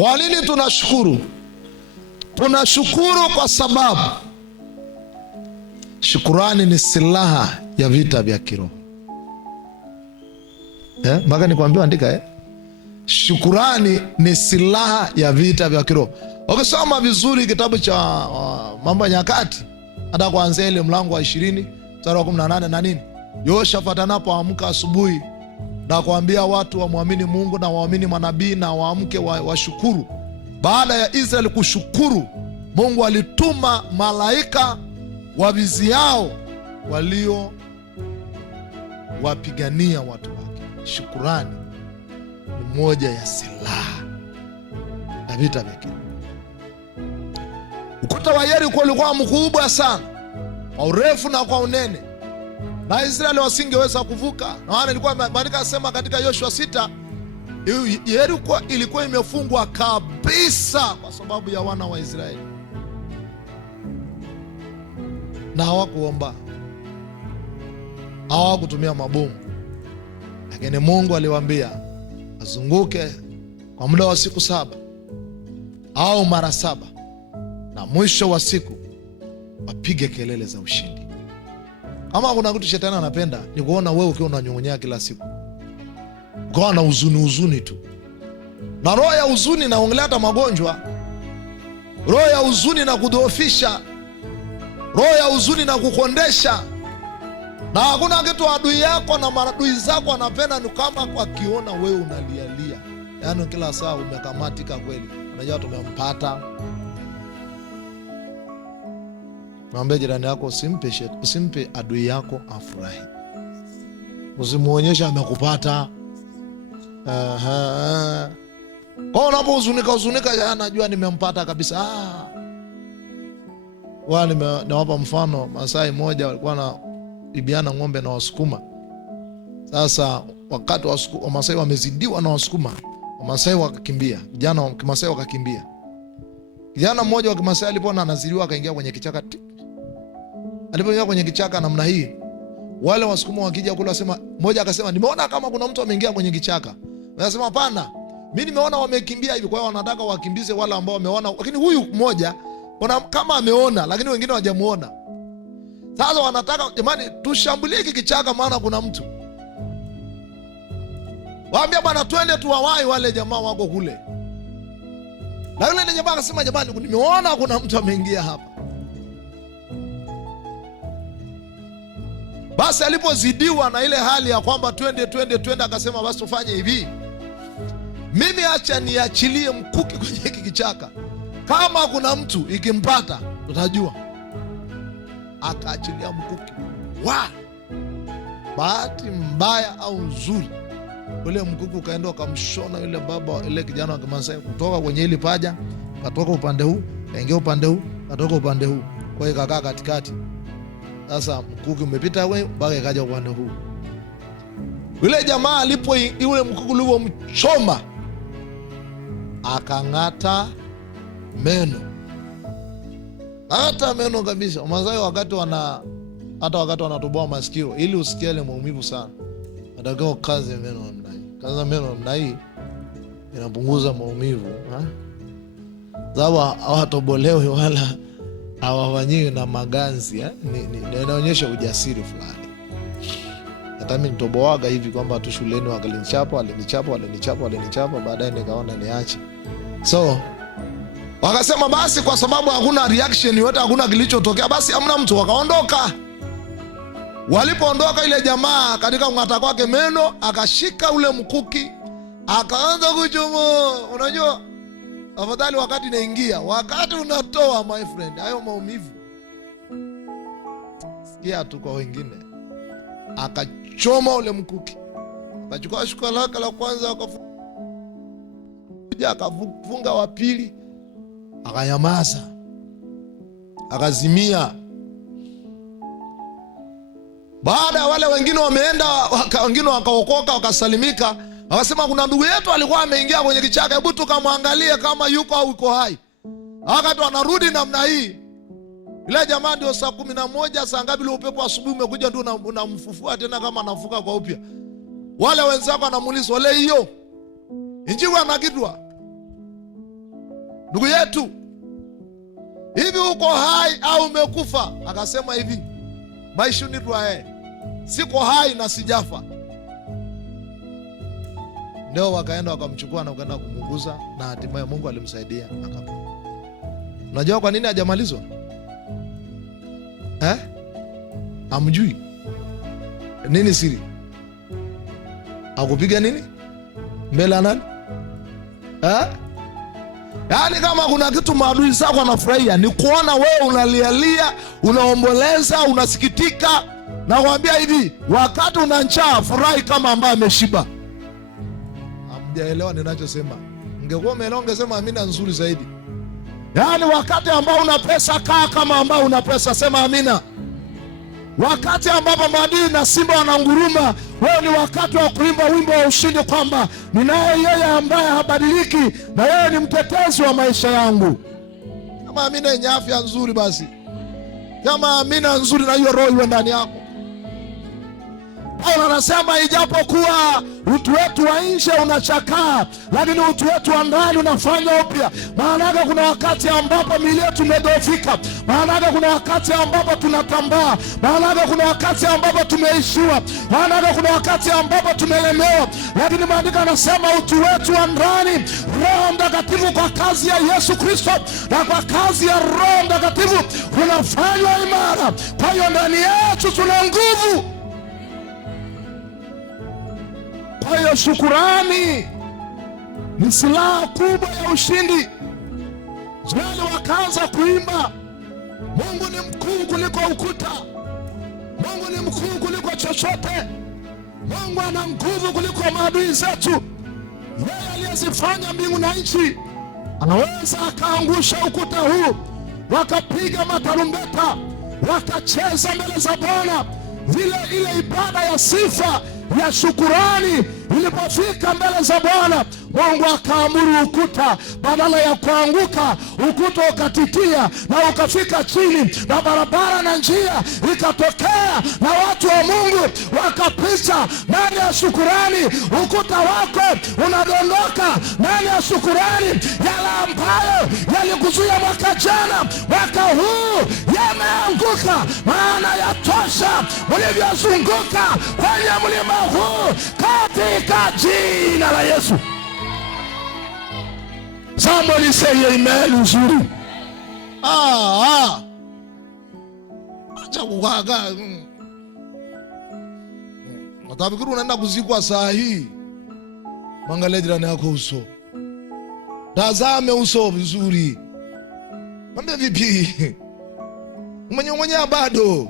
Kwa nini tunashukuru? Tunashukuru kwa sababu shukurani ni silaha ya vita vya kiroho. Mpaka nikwambia andika shukurani ni silaha ya vita vya kiroho. Ukisoma vizuri kitabu cha Mambo ya Nyakati, hata kuanzia ile mlango wa 20 mstari wa 18 na nini, Yoshafati anapoamka asubuhi na kuambia watu wamwamini Mungu na waamini manabii na waamke washukuru. Baada ya Israeli kushukuru, Mungu alituma malaika waviziao walio wapigania watu wake. Shukurani ni moja ya silaha ya vita vya kiroho. Ukuta wa Yeriko ulikuwa mkubwa sana kwa urefu na kwa unene, na Israeli wasingeweza kuvuka. Na wana ilikuwa maandiko yanasema katika Yoshua 6, Yeriko ilikuwa imefungwa kabisa kwa sababu ya wana wa Israeli, na hawakuomba, hawakutumia mabomu, lakini Mungu aliwaambia wazunguke kwa muda wa siku 7 au mara 7, na mwisho wa siku wapige kelele za ushindi. Kama kuna kitu shetani anapenda ni kuona wewe ukiwa unanyong'onyea kila siku, ukawa na huzuni tu. Na roho ya huzuni inaongelea hata magonjwa. Roho ya huzuni na kudhoofisha, roho ya huzuni na kukondesha. Na hakuna kitu adui yako na maadui zako anapenda ni kama wakiona wewe unalialia, yaani kila saa umekamatika kweli. Unajua tumempata. Mwambie jirani yako usimpe adui yako afurahi. Usimuonyesha amekupata. Kwa unapohuzunika anajua nimempata kabisa. Wale nawapa mfano, Masai moja walikuwa na bibiana ng'ombe na Wasukuma. Sasa wakati wa Masai wamezidiwa na Wasukuma, Wamasai wakakimbia, vijana wa Kimasai wakakimbia. Kijana mmoja wa Kimasai alipoona anazidiwa akaingia kwenye kichaka. Alipoingia kwenye kichaka namna hii, wale Wasukuma wakija kula sema, mmoja akasema nimeona kama kuna mtu ameingia kwenye kichaka. Wanasema hapana, mimi nimeona wamekimbia hivi. Kwa hiyo wanataka wakimbize wale ambao wameona, lakini huyu mmoja kama ameona lakini wengine hawajamuona. Sasa wanataka jamani tushambulie hiki kichaka maana kuna mtu. Waambia bwana twende tuwawai wale jamaa wako kule. Na yule jamaa akasema jamani nimeona kuna mtu ameingia hapa. Basi alipozidiwa na ile hali ya kwamba twende akasema basi tufanye hivi, mimi acha niachilie mkuki kwenye hiki kichaka, kama kuna mtu ikimpata tutajua. Akaachilia mkuki. Bahati mbaya au nzuri, ule mkuki ukaenda ukamshona yule baba, ile kijana wa Kimasai kutoka kwenye ile paja, katoka upande huu, kaingia upande huu, katoka upande huu, kwa hiyo kakaa katikati. Sasa mkuki umepita wewe mpaka ikaja upande huu. Yule jamaa alipo yule mkuki ulipomchoma akang'ata meno. Hata meno kabisa. Wamasai wakati wanatoboa masikio ili usikie ile maumivu sana, atakao kaze meno namna hii. Kaza meno namna hii inapunguza maumivu, sababu hawatobolewi wala hawafanyiwi na maganzi. Inaonyesha ujasiri fulani. Hata mimi nitoboaga hivi kwamba tu shuleni walinichapa, baadaye nikaona niache. So wakasema basi kwa sababu hakuna reaction yote, hakuna kilichotokea, basi hamna mtu, wakaondoka. Walipoondoka ile jamaa katika ng'ata kwake meno akashika ule mkuki akaanza kuchomo. Unajua afadhali wakati naingia, wakati unatoa my friend, hayo maumivu sikia tu kwa wengine. Akachoma ule mkuki, akachukua shuka lake la kwanza akafunga wa pili, akanyamaza, akazimia. Baada ya wale wengine wameenda, wengine wakaokoka, wakasalimika, wakasema kuna ndugu yetu alikuwa ameingia kwenye kichaka, hebu tukamwangalie kama yuko au yuko hai. Wakati wanarudi namna hii, ile jamaa ndio saa 11 saa ngapi ile upepo asubuhi umekuja ndio unamfufua tena kama anafuka kwa upya. Wale wenzako wanamuuliza wale hiyo injiwa na kidwa. ndugu yetu, hivi uko hai au umekufa? Akasema hivi, maisha ni dwae, siko hai na sijafa. Ndio wakaenda wakamchukua na wakaenda kumunguza, na hatimaye Mungu alimsaidia akafa. Unajua kwa nini hajamalizwa? Hamjui nini siri? Akupiga nini mbele nani? Yaani kama kuna kitu maadui zako anafurahia ni kuona wewe unalialia, unaomboleza, unasikitika. Na kuambia hivi, wakati una njaa furahi kama ambaye ameshiba. Hamjaelewa ninachosema? Ungekuwa umeelewa ungesema amina nzuri zaidi. Yaani wakati ambao una pesa kaa kama ambao una pesa, sema amina. Wakati ambapo maadui na simba wananguruma, wewe ni wakati wa kuimba wimbo wa ushindi kwamba ninaye yeye ambaye habadiliki na yeye ni mtetezi wa maisha yangu. Kama amina yenye afya nzuri basi. Kama amina nzuri na hiyo roho iwe ndani yako. Paulo anasema ijapokuwa utu wetu wa nje unachakaa, lakini utu wetu wa ndani unafanya upya. Maana yake kuna wakati ambapo miili yetu imedhoofika. Maana yake kuna wakati ambapo tunatambaa. Maana yake kuna wakati ambapo tumeishiwa. Maana yake kuna wakati ambapo tumelemewa. Lakini maandiko yanasema utu wetu wa ndani, Roho Mtakatifu kwa kazi ya Yesu Kristo na kwa kazi ya Roho Mtakatifu unafanywa imara. Kwa hiyo ndani yetu tuna nguvu. Kwa hiyo shukurani ni silaha kubwa ya ushindi. Israeli wakaanza kuimba, Mungu ni mkuu kuliko ukuta. Mungu ni mkuu kuliko chochote. Mungu ana nguvu kuliko maadui zetu. Yeye aliyezifanya mbingu na nchi anaweza akaangusha ukuta huu. Wakapiga matarumbeta, wakacheza mbele za Bwana. Ile ibada ya sifa ya shukurani ilipofika mbele za Bwana, Mungu akaamuru ukuta, badala ya kuanguka ukuta ukatikia na ukafika chini, na barabara na njia ikatokea, na watu wa Mungu wakapita ndani ya shukurani. Ukuta wako unadondoka ndani ya shukurani. Yale ambayo yalikuzuia mwaka jana, mwaka huu yameanguka, maana yatosha ulivyozunguka kwenye mlima huu katika jina la Yesu. Somebody say amen nzuri. Acha kugaga. Utafikiri unaenda kuzikwa saa hii. Mwangalie jirani yako uso. Tazame uso vizuri. Mwambie vipi? Umenyong'onyea bado?